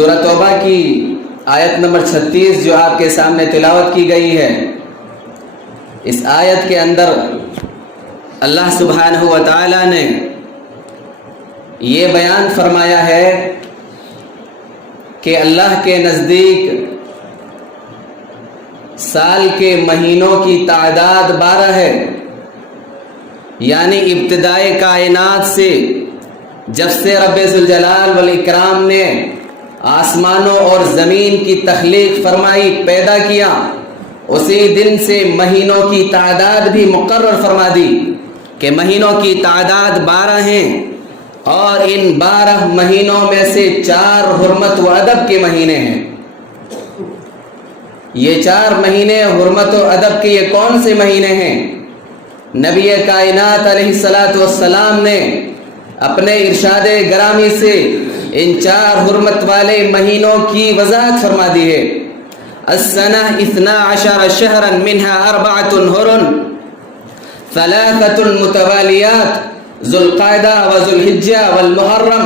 سورہ توبہ کی آیت نمبر 36 جو آپ کے سامنے تلاوت کی گئی ہے، اس آیت کے اندر اللہ سبحانہ و تعالی نے یہ بیان فرمایا ہے کہ اللہ کے نزدیک سال کے مہینوں کی تعداد 12 ہے، یعنی ابتدائے کائنات سے جب سے رب ذوالجلال والاکرام نے آسمانوں اور زمین کی تخلیق فرمائی، پیدا کیا، اسی دن سے مہینوں کی تعداد بھی مقرر فرما دی کہ مہینوں کی تعداد 12 ہیں، اور ان 12 مہینوں میں سے 4 حرمت و ادب کے مہینے ہیں۔ یہ 4 مہینے حرمت و ادب کے یہ کون سے مہینے ہیں؟ نبی کائنات علیہ الصلاۃ والسلام نے اپنے ارشاد گرامی سے ان 4 حرمت والے مہینوں کی وضاحت فرما دی ہے۔ السنہ 12 شہرا منها 4 حرم 3 متوالیات ذو القعدہ وذو الحجہ والمحرم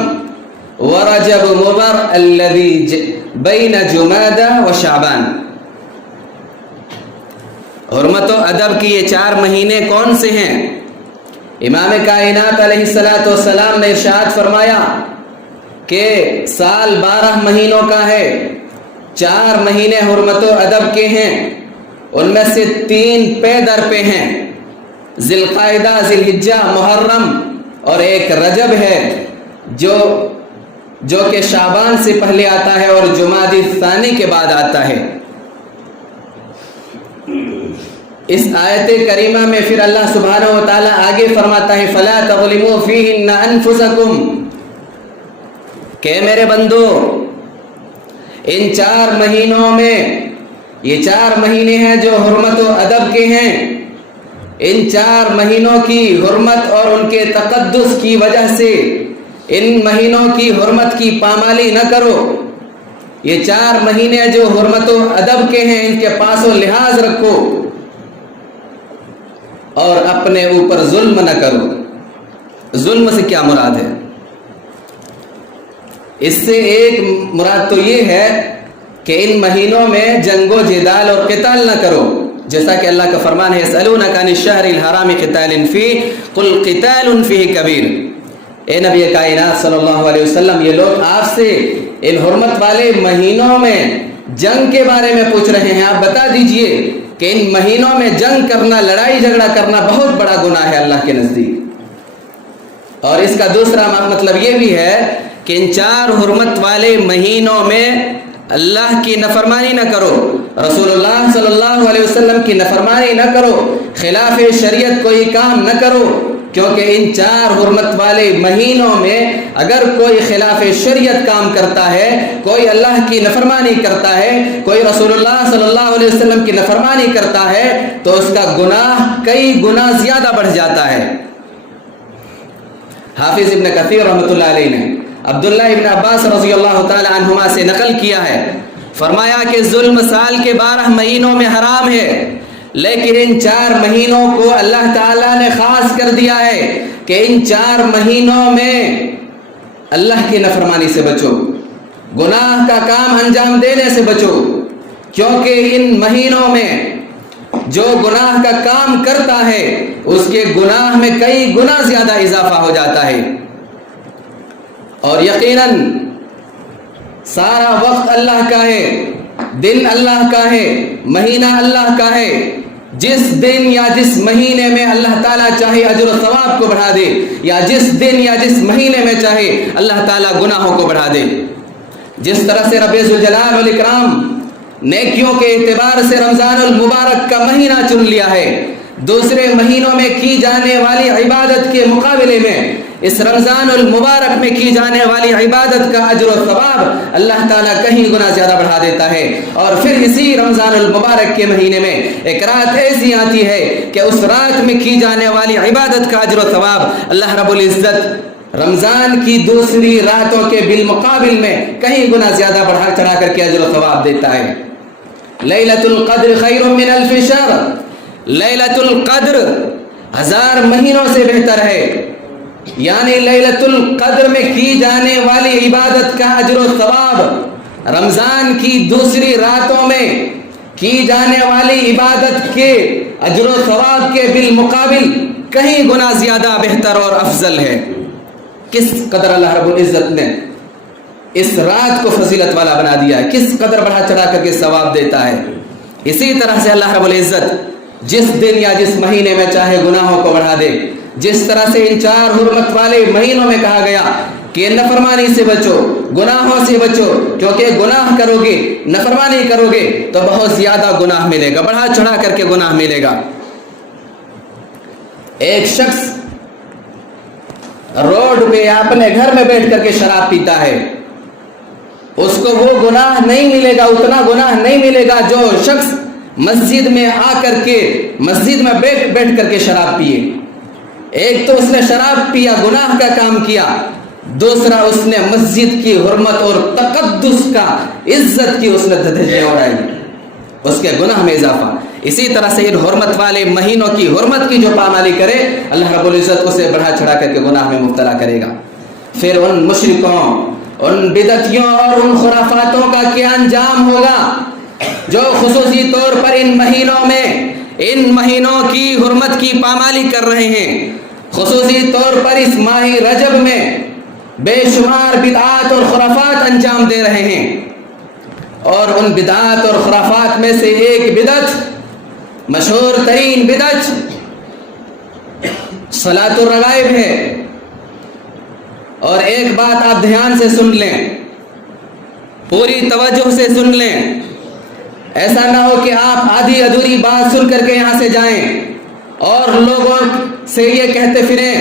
ورجب مضر الذی بین جمادہ وشعبان۔ حرمت و ادب کی یہ 4 مہینے کون سے ہیں؟ امام کائنات علیہ الصلاۃ والسلام نے ارشاد فرمایا کہ سال 12 مہینوں کا ہے، 4 مہینے حرمت و ادب کے ہیں، ان میں سے 3 پے در پہ ہیں، ذی القعدہ، ذی الحجہ، محرم، اور ایک رجب ہے جو کہ شعبان سے پہلے آتا ہے اور جمادی ثانی کے بعد آتا ہے۔ اس آیت کریمہ میں پھر اللہ سبحانہ و تعالیٰ آگے فرماتا ہے فَلَا تَظْلِمُوا فِيهِنَّ أَنفُسَكُمْ، کہ میرے بندو ان 4 مہینوں میں، یہ 4 مہینے ہیں جو حرمت و ادب کے ہیں، ان 4 مہینوں کی حرمت اور ان کے تقدس کی وجہ سے ان مہینوں کی حرمت کی پامالی نہ کرو۔ یہ 4 مہینے جو حرمت و ادب کے ہیں ان کے پاس و لحاظ رکھو اور اپنے اوپر ظلم نہ کرو۔ ظلم سے کیا مراد ہے؟ اس سے ایک مراد تو یہ ہے کہ ان مہینوں میں جنگ و جدال اور قتال نہ کرو، جیسا کہ اللہ کا فرمان ہے یسألونک عن الشہر الحرام قتال فیہ قل قتال فیہ کبیر۔ اے نبی کائنات صلی اللہ علیہ وسلم، یہ لوگ آپ سے ان حرمت والے مہینوں میں جنگ کے بارے میں پوچھ رہے ہیں، آپ بتا دیجئے کہ ان مہینوں میں جنگ کرنا، لڑائی جھگڑا کرنا بہت بڑا گناہ ہے اللہ کے نزدیک۔ اور اس کا دوسرا مطلب یہ بھی ہے کہ ان 4 حرمت والے مہینوں میں اللہ کی نافرمانی نہ کرو، رسول اللہ صلی اللہ علیہ وسلم کی نافرمانی نہ کرو، خلاف شریعت کوئی کام نہ کرو، کیونکہ ان 4 حرمت والے مہینوں میں اگر کوئی خلاف شریعت کام کرتا ہے، کوئی اللہ کی نافرمانی کرتا ہے، کوئی رسول اللہ صلی اللہ علیہ وسلم کی نافرمانی کرتا ہے تو اس کا گناہ کئی گنا زیادہ بڑھ جاتا ہے۔ حافظ ابن کثیر رحمۃ اللہ علیہ نے عبداللہ ابن عباس رضی اللہ تعالی عنہما سے نقل کیا ہے، فرمایا کہ ظلم سال کے 12 مہینوں میں حرام ہے، لیکن ان 4 مہینوں کو اللہ تعالیٰ نے خاص کر دیا ہے کہ ان 4 مہینوں میں اللہ کی نافرمانی سے بچو، گناہ کا کام انجام دینے سے بچو، کیونکہ ان مہینوں میں جو گناہ کا کام کرتا ہے اس کے گناہ میں کئی گنا زیادہ اضافہ ہو جاتا ہے۔ اور یقیناً سارا وقت اللہ کا ہے، دن اللہ کا ہے، مہینہ اللہ کا ہے، جس دن یا جس مہینے میں اللہ تعالیٰ چاہے اجر و ثواب کو بڑھا دے، یا جس دن یا جس مہینے میں چاہے اللہ تعالیٰ گناہوں کو بڑھا دے۔ جس طرح سے رب ذوالجلال والاکرام نیکیوں کے اعتبار سے رمضان المبارک کا مہینہ چن لیا ہے، دوسرے مہینوں میں کی جانے والی عبادت کے مقابلے میں اس رمضان المبارک میں کی جانے والی عبادت کا اجر و ثواب اللہ تعالیٰ کہیں گنا زیادہ بڑھا دیتا ہے۔ اور پھر اسی رمضان المبارک کے مہینے میں ایک رات ایسی آتی ہے کہ اس رات میں کی جانے والی عبادت کا اجر و ثواب اللہ رب العزت رمضان کی دوسری راتوں کے بالمقابل میں کہیں گنا زیادہ بڑھا چڑھا کر کے اجر و ثواب دیتا ہے۔ لیلۃ القدر خیر من الف شہر، لیلۃ القدر 1000 مہینوں سے بہتر ہے، یعنی لیلۃ القدر میں کی جانے والی عبادت کا اجر و ثواب رمضان کی دوسری راتوں میں کی جانے والی عبادت کے اجر و ثواب کے بالمقابل کہیں گنا زیادہ بہتر اور افضل ہے۔ کس قدر اللہ رب العزت نے اس رات کو فضیلت والا بنا دیا ہے، کس قدر بڑھا چڑھا کر کے ثواب دیتا ہے۔ اسی طرح سے اللہ رب العزت جس دن یا جس مہینے میں چاہے گناہوں کو بڑھا دے، جس طرح سے ان 4 حرمت والے مہینوں میں کہا گیا کہ نافرمانی سے بچو، گناہوں سے بچو، کیونکہ گناہ کرو گے، نافرمانی کرو گے تو بہت زیادہ گناہ ملے گا، بڑھا چڑھا کر کے گناہ ملے گا۔ ایک شخص روڈ پہ اپنے گھر میں بیٹھ کر کے شراب پیتا ہے، اس کو وہ گناہ نہیں ملے گا، اتنا گناہ نہیں ملے گا جو شخص مسجد میں آ کر کے مسجد میں بیٹھ کر کے شراب پیے۔ ایک تو اس نے شراب پیا، گناہ کا کام کیا، دوسرا اس نے مسجد کی حرمت اور تقدس کا، عزت کی اس نے دھجیاں اڑائی، اس کے گناہ میں اضافہ۔ اسی طرح سے ان حرمت والے مہینوں کی حرمت کی جو پامالی کرے، اللہ رب العزت اسے بڑھا چڑھا کر کے گناہ میں مبتلا کرے گا۔ پھر ان مشرکوں، ان بدعتیوں اور ان خرافاتوں کا کیا انجام ہوگا جو خصوصی طور پر ان مہینوں کی حرمت کی پامالی کر رہے ہیں۔ خصوصی طور پر اس ماہ رجب میں بے شمار بدعات اور خرافات انجام دے رہے ہیں، اور ان بدعات اور خرافات میں سے ایک بدعت، مشہور ترین بدعت صلاۃ الرغائب ہے۔ اور ایک بات آپ دھیان سے سن لیں، پوری توجہ سے سن لیں، ایسا نہ ہو کہ آپ آدھی ادھوری بات سن کر کے یہاں سے جائیں اور لوگوں سے یہ کہتے پھریں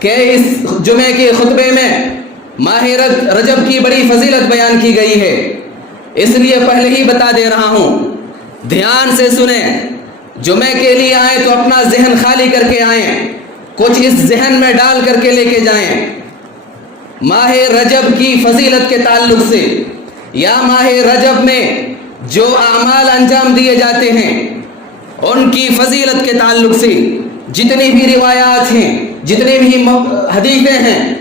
کہ اس جمعے کے خطبے میں ماہ رجب کی بڑی فضیلت بیان کی گئی ہے، اس لیے پہلے ہی بتا دے رہا ہوں، دھیان سے سنیں۔ جمعے کے لیے آئیں تو اپنا ذہن خالی کر کے آئیں، کچھ اس ذہن میں ڈال کر کے لے کے جائیں۔ ماہ رجب کی فضیلت کے تعلق سے یا ماہ رجب میں جو اعمال انجام دیے جاتے ہیں ان کی فضیلت کے تعلق سے جتنی بھی روایات ہیں، جتنی بھی حدیثیں ہیں،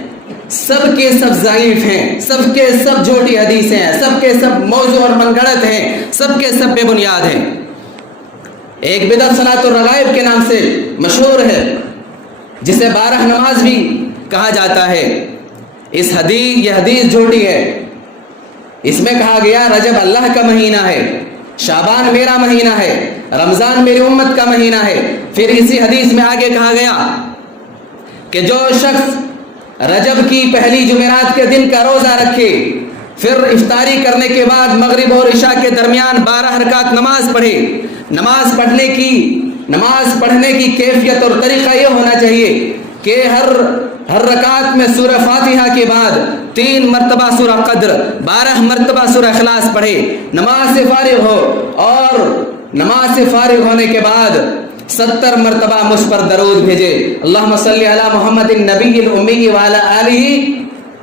سب کے سب ضعیف ہیں، سب کے سب جھوٹی حدیثیں ہیں، سب کے سب موضوع اور من گھڑت ہیں، سب کے سب بے بنیاد ہیں۔ ایک بدعت صلاۃ الرغائب کے نام سے مشہور ہے، جسے 12 نماز بھی کہا جاتا ہے۔ یہ حدیث جھوٹی ہے۔ اس میں کہا گیا رجب اللہ کا مہینہ ہے، شعبان میرا مہینہ ہے، رمضان میری امت کا مہینہ ہے۔ پھر اسی حدیث میں آگے کہا گیا کہ جو شخص رجب کی پہلی جمعرات کے دن کا روزہ رکھے، پھر افطاری کرنے کے بعد مغرب اور عشاء کے درمیان 12 رکعت نماز پڑھے، نماز پڑھنے کی کیفیت اور طریقہ یہ ہونا چاہیے کہ ہر رکعت میں سورہ فاتحہ کے بعد 3 مرتبہ سورہ قدر، 12 مرتبہ سورہ اخلاص پڑھے، نماز سے فارغ ہو، اور نماز سے فارغ ہونے کے بعد 70 مرتبہ مجھ پر درود بھیجے، اللہم صلی علی محمد النبی الامی وعلی آلہ،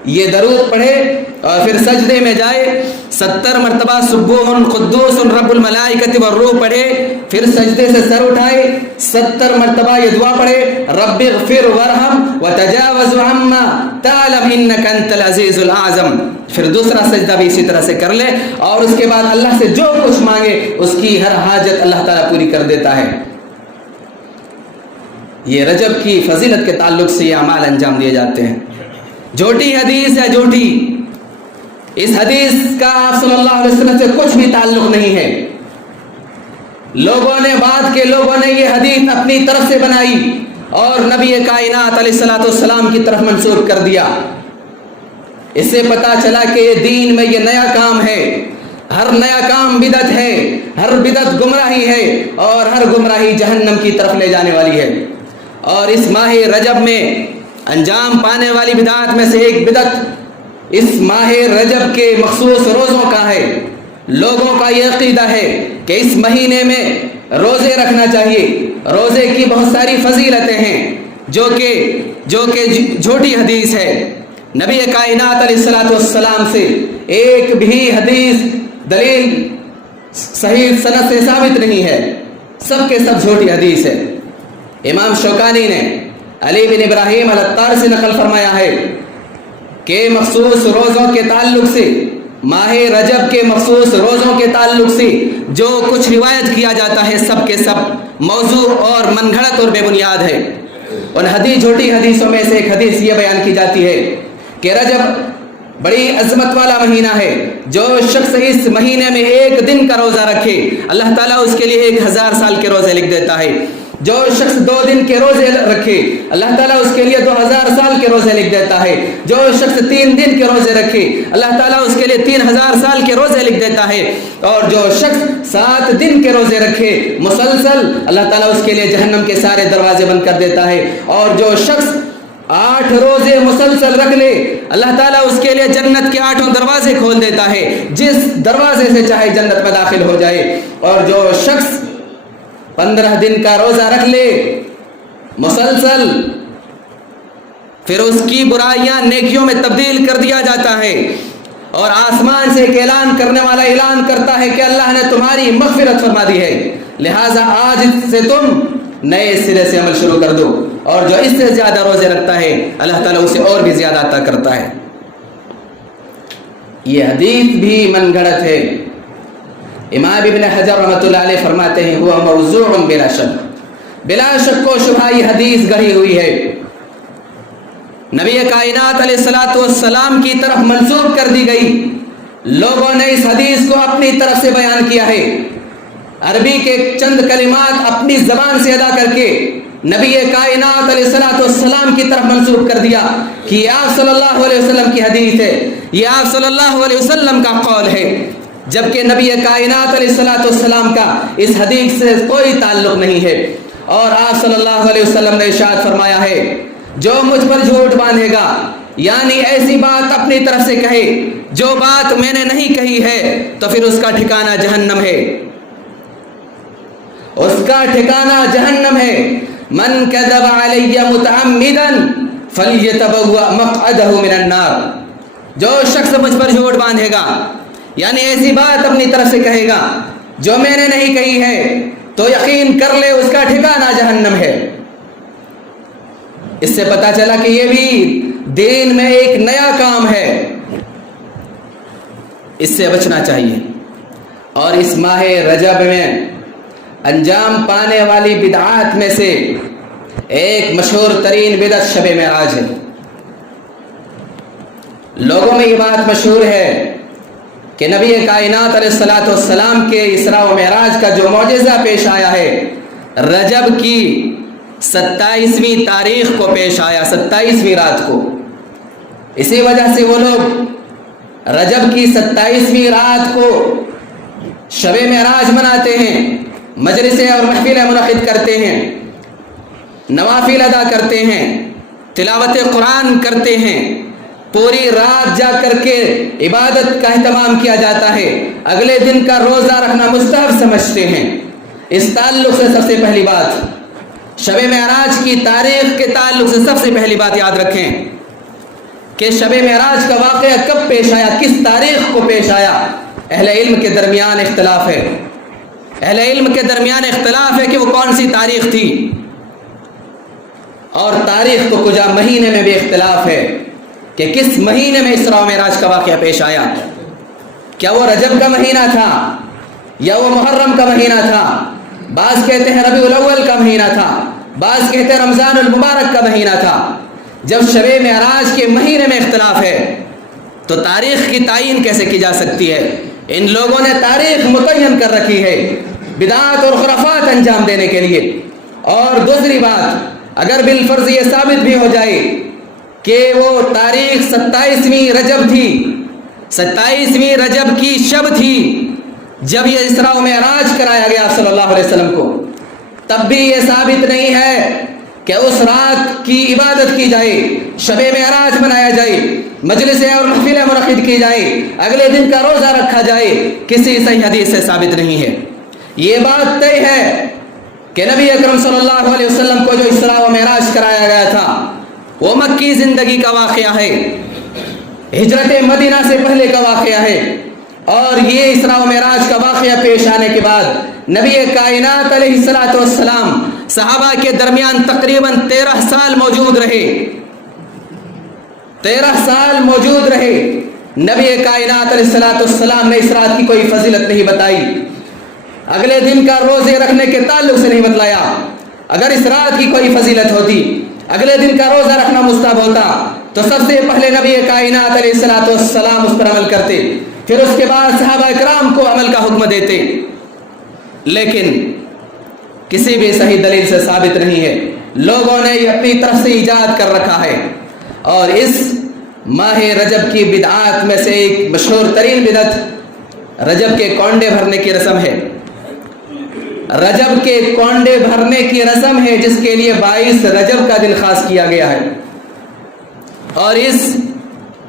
یہ درود پڑھے، اور پھر سجدے میں جائے، 70 مرتبہ سبوح قدوس رب الملائکۃ والروح پڑھے، پھر سجدے سے سر اٹھائے، 70 مرتبہ یہ دعا پڑھے، رب اغفر ورحم وتجاوز عما تعلم انک انت العزیز الاعظم۔ پھر دوسرا سجدہ بھی اسی طرح سے کر لے، اور اس کے بعد اللہ سے جو کچھ مانگے اس کی ہر حاجت اللہ تعالیٰ پوری کر دیتا ہے۔ یہ رجب کی فضیلت کے تعلق سے یہ اعمال انجام دیے جاتے ہیں۔ جھوٹی حدیث ہے، جھوٹی، اس حدیث کا آپ صلی اللہ علیہ وسلم سے کچھ بھی تعلق نہیں ہے۔ لوگوں نے یہ حدیث اپنی طرف سے بنائی اور نبی کائنات علیہ الصلوۃ والسلام کی طرف منسوب کر دیا۔ اس سے پتہ چلا کہ یہ دین میں یہ نیا کام ہے، ہر نیا کام بدعت ہے، ہر بدعت گمراہی ہے، اور ہر گمراہی جہنم کی طرف لے جانے والی ہے۔ اور اس ماہ رجب میں انجام پانے والی بدعات میں سے ایک بدعت اس ماہ رجب کے مخصوص روزوں کا ہے۔ لوگوں کا یہ عقیدہ ہے کہ اس مہینے میں روزے رکھنا چاہیے، روزے کی بہت ساری فضیلتیں ہیں جو کہ جھوٹی حدیث ہے۔ نبی کائنات علیہ الصلوۃ والسلام سے ایک بھی حدیث دلیل صحیح سند سے ثابت نہیں ہے، سب کے سب جھوٹی حدیث ہے۔ امام شوکانی نے علی بن ابراہیم العطار سے نقل فرمایا ہے کہ مخصوص روزوں کے تعلق سے ماہ رجب کے مخصوص روزوں کے تعلق سے جو کچھ روایت کیا جاتا ہے سب کے سب موضوع اور من گھڑت اور بے بنیاد ہے۔ ان جھوٹی حدیثوں میں سے ایک حدیث یہ بیان کی جاتی ہے کہ رجب بڑی عظمت والا مہینہ ہے، جو شخص اس مہینے میں ایک دن کا روزہ رکھے اللہ تعالیٰ اس کے لیے 1000 سال کے روزے لکھ دیتا ہے۔ جو شخص 2 دن کے روزے رکھے اللہ تعالیٰ اس کے لیے 2000 سال کے روزے لکھ دیتا ہے۔ جو شخص 3 دن کے روزے رکھے اللہ تعالیٰ اس کے لیے 3000 سال کے روزے لکھ دیتا ہے۔ اور جو شخص 7 دن کے روزے رکھے مسلسل اللہ تعالیٰ اس کے لیے جہنم کے سارے دروازے بند کر دیتا ہے۔ اور جو شخص 8 روزے مسلسل رکھ لے اللہ تعالیٰ اس کے لیے جنت کے 8 دروازے کھول دیتا ہے، جس دروازے سے چاہے جنت میں داخل ہو جائے۔ اور جو شخص 15 دن کا روزہ رکھ لے مسلسل پھر اس کی برائیاں نیکیوں میں تبدیل کر دیا جاتا ہے، اور آسمان سے ایک اعلان کرنے والا اعلان کرتا ہے کہ اللہ نے تمہاری مغفرت فرما دی ہے، لہٰذا آج سے تم نئے سرے سے عمل شروع کر دو۔ اور جو اس سے زیادہ روزے رکھتا ہے اللہ تعالیٰ اسے اور بھی زیادہ عطا کرتا ہے۔ یہ حدیث بھی من گھڑت ہے۔ امام ابن حجر رحمۃ اللہ علیہ فرماتے ہیں وہ موضوع بلا شک، بلا شک و شبہ یہ حدیث گڑھی ہوئی ہے، نبی کائنات علیہ الصلوۃ والسلام کی طرف منسوب کر دی گئی۔ لوگوں نے اس حدیث کو اپنی طرف سے بیان کیا ہے، عربی کے چند کلمات اپنی زبان سے ادا کر کے نبی کائنات علیہ الصلوۃ والسلام کی طرف منسوب کر دیا کہ یہ آپ صلی اللہ علیہ وسلم کی حدیث ہے، یہ آپ صلی اللہ علیہ وسلم کا قول ہے، جبکہ نبی کائنات علیہ الصلوۃ والسلام کا اس حدیث سے کوئی تعلق نہیں ہے۔ اور آپ صلی اللہ علیہ وسلم نے ارشاد فرمایا ہے جو مجھ پر جھوٹ باندھے گا، یعنی ایسی بات اپنی طرف سے کہے جو بات میں نے نہیں کہی ہے، تو پھر اس کا ٹھکانہ جہنم ہے، اس کا ٹھکانہ جہنم ہے۔ من کذب علی متعمدا فلیتبوأ مقعدہ من النار، جو شخص مجھ پر جھوٹ باندھے گا یعنی ایسی بات اپنی طرف سے کہے گا جو میں نے نہیں کہی ہے، تو یقین کر لے اس کا ٹھکانہ جہنم ہے۔ اس سے پتہ چلا کہ یہ بھی دین میں ایک نیا کام ہے، اس سے بچنا چاہیے۔ اور اس ماہ رجب میں انجام پانے والی بدعات میں سے ایک مشہور ترین بدعت شب معراج ہے۔ لوگوں میں یہ بات مشہور ہے کہ نبی کائنات علیہ الصلوۃ والسلام کے اسراء و معراج کا جو معجزہ پیش آیا ہے رجب کی 27ویں تاریخ کو پیش آیا، 27ویں رات کو۔ اسی وجہ سے وہ لوگ رجب کی 27ویں رات کو شب معراج مناتے ہیں، مجلسیں اور محفلیں منعقد کرتے ہیں، نوافل ادا کرتے ہیں، تلاوت قرآن کرتے ہیں، پوری رات جا کر کے عبادت کا اہتمام کیا جاتا ہے، اگلے دن کا روزہ رکھنا مستحب سمجھتے ہیں۔ اس تعلق سے سب سے پہلی بات شب معراج کی تاریخ کے تعلق سے سب سے پہلی بات یاد رکھیں کہ شب معراج کا واقعہ کب پیش آیا، کس تاریخ کو پیش آیا۔ اہل علم کے درمیان اختلاف ہے، اہل علم کے درمیان اختلاف ہے کہ وہ کون سی تاریخ تھی، اور تاریخ کو کجا مہینے میں بھی اختلاف ہے کہ کس مہینے میں اسراء و معراج کا واقعہ پیش آیا۔ کیا وہ رجب کا مہینہ تھا یا وہ محرم کا مہینہ تھا؟ بعض کہتے ہیں ربیع الاول کا مہینہ تھا، بعض کہتے ہیں رمضان المبارک کا مہینہ تھا۔ جب شب معراج کے مہینے میں اختلاف ہے تو تاریخ کی تعین کیسے کی جا سکتی ہے؟ ان لوگوں نے تاریخ متعین کر رکھی ہے بدعات اور خرافات انجام دینے کے لیے۔ اور دوسری بات، اگر بالفرض یہ ثابت بھی ہو جائے کہ وہ تاریخ 27ویں رجب تھی، 27ویں رجب کی شب تھی جب یہ اسراء و معراج کرایا گیا صلی اللہ علیہ وسلم کو، تب بھی یہ ثابت نہیں ہے کہ اس رات کی عبادت کی جائے، شب معراج منایا جائے، مجلسیں اور محفلیں منعقد کی جائے، اگلے دن کا روزہ رکھا جائے، کسی صحیح حدیث سے ثابت نہیں ہے۔ یہ بات طے ہے کہ نبی اکرم صلی اللہ علیہ وسلم کو جو اسراء و معراج کرایا گیا تھا وہ مکی زندگی کا واقعہ ہے، ہجرت مدینہ سے پہلے کا واقعہ ہے، اور یہ اسراء و معراج کا واقعہ پیش آنے کے بعد نبی کائنات علیہ الصلوۃ والسلام صحابہ کے درمیان تقریباً 13 سال موجود رہے، 13 سال موجود رہے، نبی کائنات علیہ السلام نے اس رات کی کوئی فضیلت نہیں بتائی، اگلے دن کا روزے رکھنے کے تعلق سے نہیں بتلایا۔ اگر اس رات کی کوئی فضیلت ہوتی، اگلے دن کا روزہ رکھنا مستحب ہوتا، تو سب سے پہلے نبی کائنات علیہ السلام اس پر عمل کرتے، پھر اس کے بعد صحابہ اکرام کو عمل کا حکم دیتے۔ لیکن کسی بھی صحیح دلیل سے ثابت نہیں ہے، لوگوں نے یہ اپنی طرف سے ایجاد کر رکھا ہے۔ اور اس ماہ رجب کی بدعات میں سے ایک مشہور ترین بدعت رجب کے کونڈے بھرنے کی رسم ہے۔ رجب کے کونڈے بھرنے کی رسم ہے، جس کے لیے 22 رجب کا دن خاص کیا گیا ہے، اور اس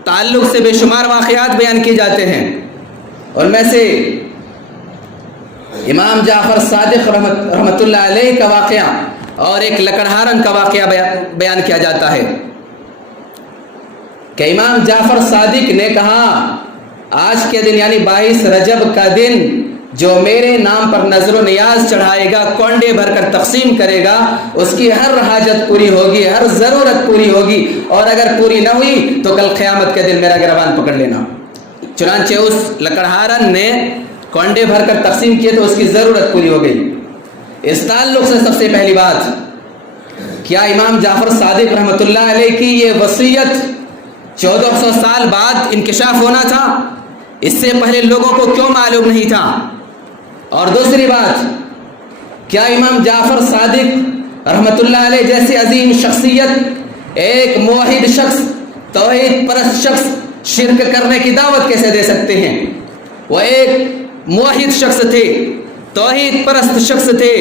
تعلق سے بے شمار واقعات بیان کیے جاتے ہیں۔ ان میں سے امام جعفر صادق رحمۃ اللہ علیہ کا واقعہ اور ایک لکڑہارن کا واقعہ بیان کیا جاتا ہے کہ امام جعفر صادق نے کہا، آج کے دن یعنی 22 رجب کا دن جو میرے نام پر نظر و نیاز چڑھائے گا، کونڈے بھر کر تقسیم کرے گا، اس کی ہر حاجت پوری ہوگی، ہر ضرورت پوری ہوگی، اور اگر پوری نہ ہوئی تو کل قیامت کے دن میرا گریبان پکڑ لینا۔ چنانچہ اس لکڑہارن نے کونڈے بھر کر تقسیم کیے تو اس کی ضرورت پوری ہو گئی۔ اس تعلق سے سب سے پہلی بات، کیا امام جعفر صادق رحمۃ اللہ علیہ کی یہ وصیت 1400 سال بعد انکشاف ہونا تھا؟ اس سے پہلے لوگوں کو کیوں معلوم نہیں تھا؟ اور دوسری بات، کیا امام جعفر صادق رحمۃ اللہ علیہ جیسی عظیم شخصیت ایک موحد شخص، توحید پرست شخص شرک کرنے کی دعوت کیسے دے سکتے ہیں؟ وہ ایک موحد شخص تھے، توحید پرست شخص تھے،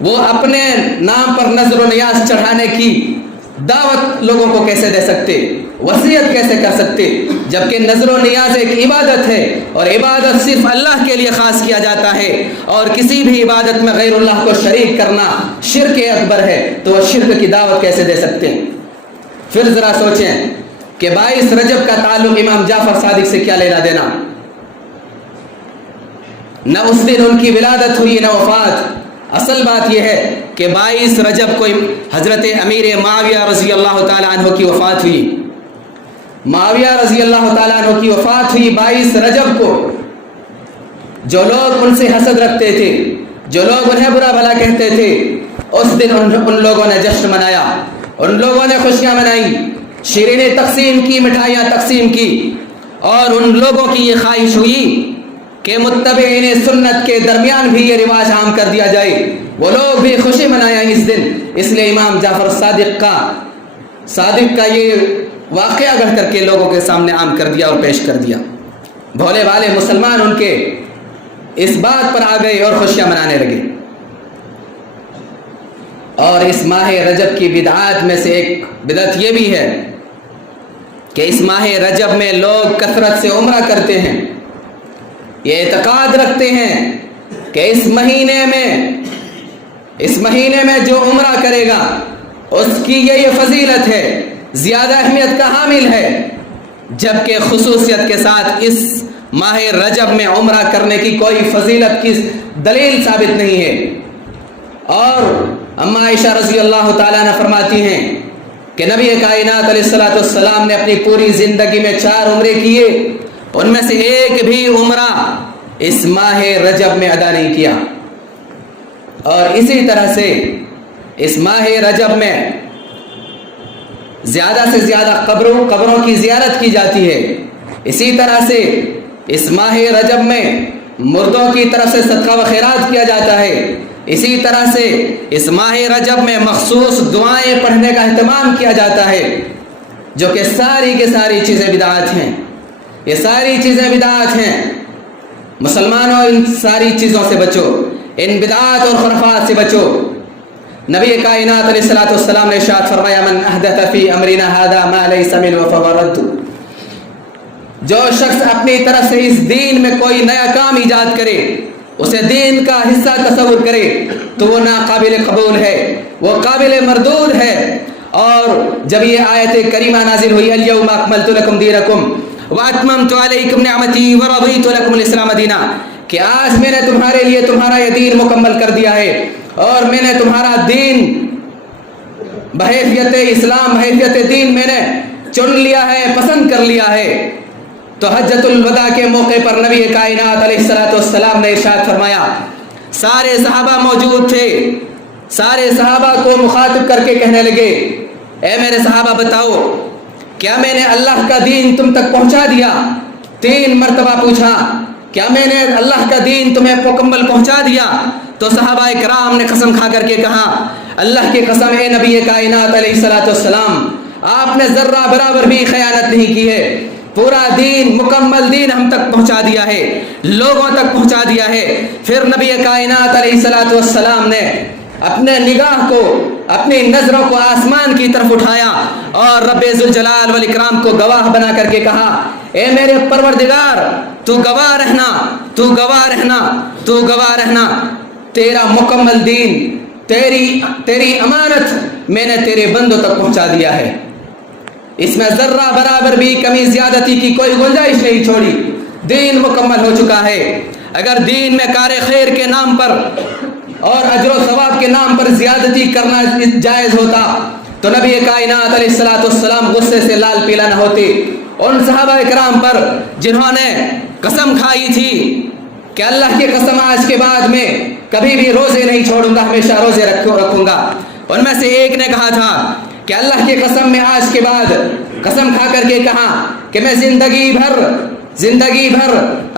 وہ اپنے نام پر نظر و نیاز چڑھانے کی دعوت لوگوں کو کیسے دے سکتے، وصیت کیسے کر سکتے، جبکہ نظر و نیاز ایک عبادت ہے، اور عبادت صرف اللہ کے لیے خاص کیا جاتا ہے، اور کسی بھی عبادت میں غیر اللہ کو شریک کرنا شرک اکبر ہے، تو وہ شرک کی دعوت کیسے دے سکتے ہیں؟ پھر ذرا سوچیں کہ 22 رجب کا تعلق امام جعفر صادق سے کیا لینا دینا؟ نہ اس دن ان کی ولادت ہوئی نہ وفات۔ اصل بات یہ ہے کہ 22 رجب کو حضرت امیر معاویہ رضی اللہ تعالیٰ عنہ کی وفات ہوئی۔ معاویہ رضی اللہ تعالیٰ عنہ کی وفات ہوئی 22 رجب کو۔ جو لوگ ان سے حسد رکھتے تھے، جو لوگ انہیں برا بھلا کہتے تھے، اس دن ان لوگوں نے جشن منایا، ان لوگوں نے خوشیاں منائی، شیرینیں تقسیم کی، مٹھائیاں تقسیم کی، اور ان لوگوں کی یہ خواہش ہوئی کہ متبعین سنت کے درمیان بھی یہ رواج عام کر دیا جائے، وہ لوگ بھی خوشی منائیں اس دن۔ اس لیے امام جعفر صادق کا یہ واقعہ گڑھ کر کے لوگوں کے سامنے عام کر دیا اور پیش کر دیا۔ بھولے والے مسلمان ان کے اس بات پر آ گئے اور خوشیاں منانے لگے۔ اور اس ماہ رجب کی بدعات میں سے ایک بدعت یہ بھی ہے کہ اس ماہ رجب میں لوگ کثرت سے عمرہ کرتے ہیں۔ یہ اعتقاد رکھتے ہیں کہ اس مہینے میں جو عمرہ کرے گا اس کی یہ فضیلت ہے، زیادہ اہمیت کا حامل ہے، جبکہ خصوصیت کے ساتھ اس ماہ رجب میں عمرہ کرنے کی کوئی فضیلت کی دلیل ثابت نہیں ہے۔ اور اما عائشہ رضی اللہ تعالیٰ عنہ فرماتی ہیں کہ نبی کائنات علیہ السلام نے اپنی پوری زندگی میں 4 عمرے کیے، ان میں سے ایک بھی عمرہ اس ماہ رجب میں ادا نہیں کیا۔ اور اسی طرح سے اس ماہ رجب میں زیادہ سے زیادہ قبروں کی زیارت کی جاتی ہے۔ اسی طرح سے اس ماہ رجب میں مردوں کی طرف سے صدقہ و خیرات کیا جاتا ہے۔ اسی طرح سے اس ماہ رجب میں مخصوص دعائیں پڑھنے کا اہتمام کیا جاتا ہے، جو کہ ساری کی ساری چیزیں بدعات ہیں۔ یہ ساری چیزیں بدعات ہیں۔ مسلمانوں ان ساری چیزوں سے بچو، ان بدعات اور خرافات سے بچو۔ نبی کائنات علیہ السلام نے ارشاد فرمایا، من احدث فی امرنا ھذا ما لیس منہ فہو رد۔ جو شخص اپنی طرف سے اس دین میں کوئی نیا کام ایجاد کرے، اسے دین کا حصہ تصور کرے، تو وہ ناقابل قبول ہے، وہ قابل مردود ہے۔ اور جب یہ آیت کریمہ نازل ہوئی، الیوم اکملت لکم دینکم واتممت علیکم نعمتی ورضیت لکم الاسلام دینا، کہ آج میں نے تمہارے لیے تمہارا یہ دین مکمل کر دیا ہے، اور میں نے تمہارا دین بحیثیت اسلام، بحیثیت دین میں نے چن لیا ہے، پسند کر لیا ہے۔ تو حجۃ الوداع کے موقع پر نبی کائنات علیہ الصلوۃ والسلام نے ارشاد فرمایا، سارے صحابہ موجود تھے، سارے صحابہ کو مخاطب کر کے کہنے لگے، اے میرے صحابہ بتاؤ کیا میں نے اللہ کا دین تم تک پہنچا دیا؟ 3 مرتبہ پوچھا، کیا میں نے اللہ کا دین تمہیں مکمل پہنچا دیا؟ تو صحابہ کرام نے قسم کھا کر کے کہا، اللہ کی قسم اے نبی کائنات علیہ الصلوۃ والسلام، آپ نے ذرہ برابر بھی خیانت نہیں کی ہے، پورا دین مکمل دین ہم تک پہنچا دیا ہے، لوگوں تک پہنچا دیا ہے۔ پھر نبی کائنات علیہ الصلوۃ والسلام نے اپنے نگاہ کو، اپنی نظروں کو آسمان کی طرف اٹھایا اور رب ذوالجلال والاکرام کو گواہ بنا کر کے کہا، اے میرے پروردگار تو گواہ رہنا، تو گواہ رہنا، تو گواہ رہنا، تیرا مکمل دین، تیری امانت میں نے تیرے بندوں تک پہنچا دیا ہے، اس میں ذرہ برابر بھی کمی زیادتی کی کوئی گنجائش نہیں چھوڑی، دین مکمل ہو چکا ہے۔ اگر دین میں کار خیر کے نام پر اور اجر و ثواب کے نام پر زیادتی کرنا جائز ہوتا تو نبی کائنات علیہ الصلوۃ والسلام غصے سے لال پیلا نہ ہوتے۔ ان صحابہ کرام پر جنہوں نے قسم کھائی تھی کہ اللہ کی قسم آج کے بعد میں کبھی بھی روزے نہیں چھوڑوں گا، ہمیشہ روزے رکھوں گا، ان میں سے ایک نے کہا تھا کہ اللہ کی قسم میں آج کے بعد قسم کھا کر کے کہا کہ میں زندگی بھر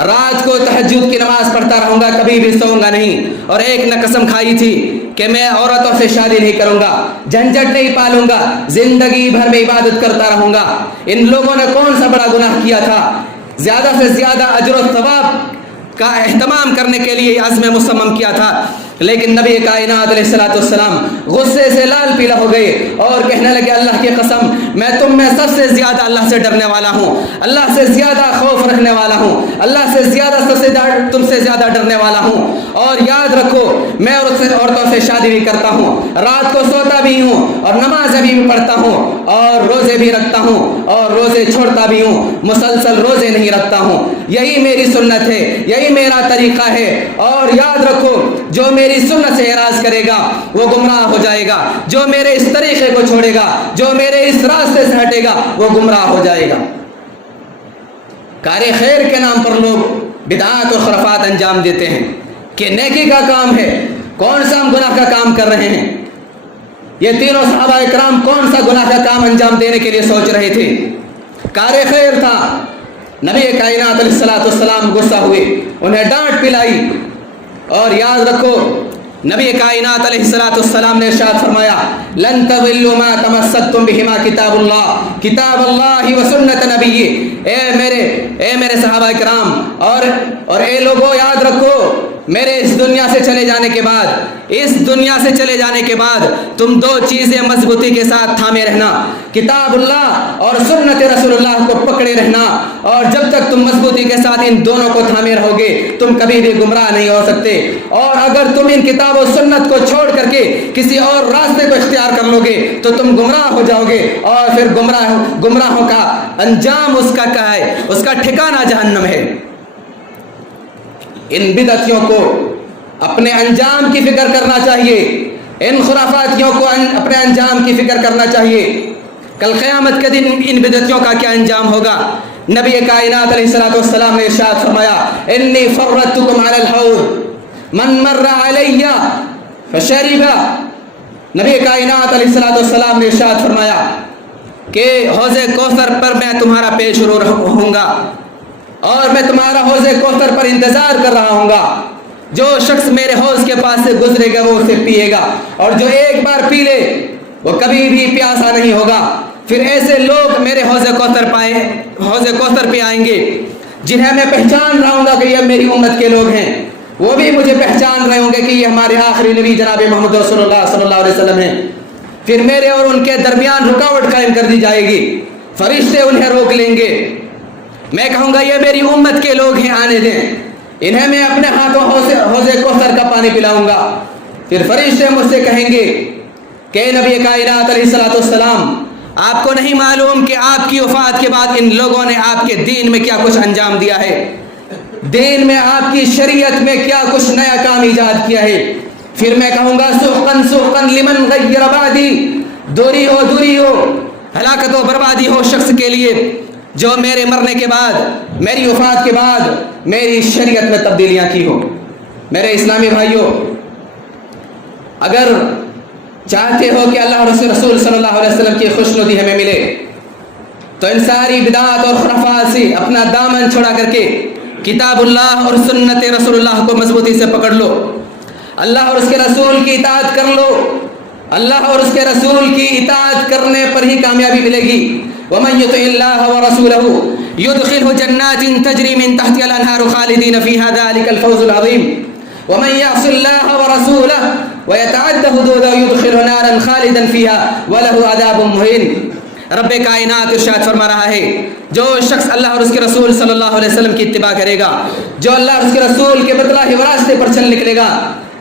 رات کو تہجد کی نماز پڑھتا رہوں گا، کبھی بھی سوؤں گا نہیں۔ اور ایک نے قسم کھائی تھی کہ میں عورتوں سے شادی نہیں کروں گا، جھنجھٹ نہیں پالوں گا، زندگی بھر میں عبادت کرتا رہوں گا۔ ان لوگوں نے کون سا بڑا گناہ کیا تھا؟ زیادہ سے زیادہ اجر و ثواب کا اہتمام کرنے کے لیے عزم مصمم کیا تھا، لیکن نبی کائنات علیہ الصلوۃ والسلام غصے سے لال پیلا ہو گئے اور کہنے لگے، اللہ کی قسم میں تم میں سب سے زیادہ اللہ سے ڈرنے والا ہوں، اللہ سے زیادہ خوف رکھنے والا ہوں، اللہ سے زیادہ تم سے زیادہ ڈرنے والا ہوں۔ اور یاد رکھو میں عورتوں سے شادی بھی کرتا ہوں، رات کو سوتا بھی ہوں اور نماز بھی پڑھتا ہوں اور روزے بھی رکھتا ہوں اور روزے چھوڑتا بھی ہوں، مسلسل روزے نہیں رکھتا ہوں، یہی میری سنت ہے، یہی میرا طریقہ ہے۔ اور یاد رکھو جو میری سنت سے اعراض کرے گا وہ گمراہ ہو جائے گا، جو میرے اس طریقے کو چھوڑے گا، جو میرے اس راستے سے ہٹے گا وہ گمراہ ہو جائے گا۔ کار خیر کے نام پر لوگ بدعات اور خرافات انجام دیتے ہیں کہ نیکی کا کام ہے، کون سا ہم گناہ کا کام کر رہے ہیں؟ یہ تینوں صحابہ کرام کون سا گناہ کا کام انجام دینے کے لیے سوچ رہے تھے؟ کار خیر تھا۔ نبی کائنات علیہ الصلوۃ والسلام غصہ ہوئے، انہیں ڈانٹ پلائی۔ اور یاد رکھو نبی کائنات علیہ الصلوۃ والسلام نے ارشاد فرمایا، لن تضلوا ما تمسكتم بهما کتاب اللہ و سنت نبی۔ اے میرے صحابہ کرام اور اے لوگوں، یاد رکھو میرے اس دنیا سے چلے جانے کے بعد تم 2 چیزیں مضبوطی کے ساتھ تھامے رہنا، کتاب اللہ اور سنت رسول اللہ کو پکڑے رہنا۔ اور جب تک تم مضبوطی کے ساتھ ان دونوں کو تھامے رہو گے تم کبھی بھی گمراہ نہیں ہو سکتے۔ اور اگر تم ان کتاب و سنت کو چھوڑ کر کے کسی اور راستے کو اختیار کر لو گے تو تم گمراہ ہو جاؤ گے، اور پھر گمراہوں کا انجام اس کا کیا ہے؟ اس کا ٹھکانہ جہنم ہے۔ ان بدعتیوں کو اپنے انجام کی فکر کرنا چاہیے، ان خرافاتیوں کو اپنے انجام کی فکر کرنا چاہیے۔ کل قیامت کے دن ان بدعتیوں کا کیا انجام ہوگا؟ نبی کائنات علیہ الصلوۃ والسلام نے ارشاد فرمایا، انی فرضتکم علی الحوض من مر علی فشرب۔ نبی کائنات علیہ الصلوۃ والسلام نے ارشاد فرمایا کہ حوض کوثر پر میں تمہارا پیش رو ہوں گا اور میں تمہارا حوض کوثر پر انتظار کر رہا ہوں گا۔ جو شخص میرے حوض کے پاس سے گزرے گا وہ اسے پیے گا، اور جو ایک بار پی لے وہ کبھی بھی پیاسا نہیں ہوگا۔ پھر ایسے لوگ میرے حوض کوثر پہ آئیں گے جنہیں میں پہچان رہا ہوں گا کہ یہ میری امت کے لوگ ہیں، وہ بھی مجھے پہچان رہے ہوں گے کہ یہ ہمارے آخری نبی جناب محمد رسول اللہ صلی اللہ علیہ وسلم ہیں۔ پھر میرے اور ان کے درمیان رکاوٹ قائم کر دی جائے گی، فرشتے انہیں روک لیں گے، میں کہوں گا یہ میری امت کے لوگ ہیں، آنے دیں، انہیں میں اپنے ہاتھوں حوض کوثر کا پانی پلاؤں گا۔ پھر فرشتے مجھ سے کہیں گے کہ نبی کائنات علیہ الصلوۃ والسلام، آپ کو نہیں معلوم کہ آپ کی وفات کے بعد ان لوگوں نے آپ کے دین میں کیا کچھ انجام دیا ہے، دین میں آپ کی شریعت میں کیا کچھ نیا کام ایجاد کیا ہے۔ پھر میں کہوں گا سحقاً سحقاً لمن غیر بعدی، دوری ہو ہلاکت و بربادی ہو شخص کے لیے جو میرے مرنے کے بعد, میری وفات کے بعد میری شریعت میں تبدیلیاں کی ہو. میرے اسلامی بھائیوں, اگر چاہتے ہو کہ اللہ اور اس کے رسول صلی اللہ علیہ وسلم کی خوشنودی ہمیں ملے تو ان ساری بدعات اور خرافات سے اپنا دامن چھڑا کر کے کتاب اللہ اور سنت رسول اللہ کو مضبوطی سے پکڑ لو. اللہ اور اس کے رسول کی اطاعت کر لو. اللہ اور اس کے رسول کی اطاعت کرنے پر ہی کامیابی ملے گی. ومن يطع الله ورسوله يدخله جنات تجري من تحتها الانهار خالدين فيها ذلك الفوز العظيم. ومن يعص الله ورسوله ويتعد حدوده يدخله نارا خالدا فيها وله عذاب مهين. رب کائنات ارشاد فرما رہا ہے, جو شخص اللہ اور اس کے رسول صلی اللہ علیہ وسلم کی اتباع کرے گا, جو اللہ اور اس کے رسول کے بتلائے راستے پر چل نکلے گا,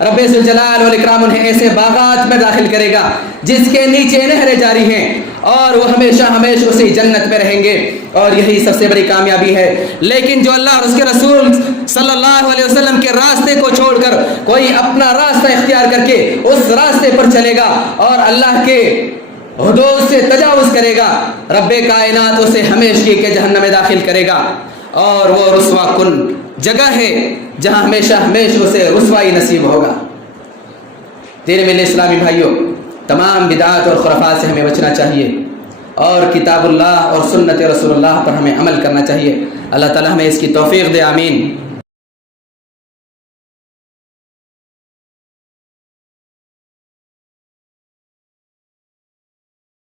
رب ذوالجلال والاکرام انہیں ایسے باغات میں داخل کرے گا جس کے نیچے نہریں جاری ہیں, اور وہ ہمیشہ ہمیشہ اسی جنت میں رہیں گے, اور یہی سب سے بڑی کامیابی ہے. لیکن جو اللہ اور اس کے رسول صلی اللہ علیہ وسلم کے راستے کو چھوڑ کر کوئی اپنا راستہ اختیار کر کے اس راستے پر چلے گا اور اللہ کے حدود سے تجاوز کرے گا, رب کائنات اسے ہمیشہ کے جہنم میں داخل کرے گا, اور وہ رسوا کن جگہ ہے جہاں ہمیشہ ہمیشہ اسے رسوائی نصیب ہوگا. تیرے میرے اسلامی بھائیوں, تمام بدعات اور خرافات سے ہمیں بچنا چاہیے اور کتاب اللہ اور سنت رسول اللہ پر ہمیں عمل کرنا چاہیے. اللہ تعالی ہمیں اس کی توفیق دے, آمین.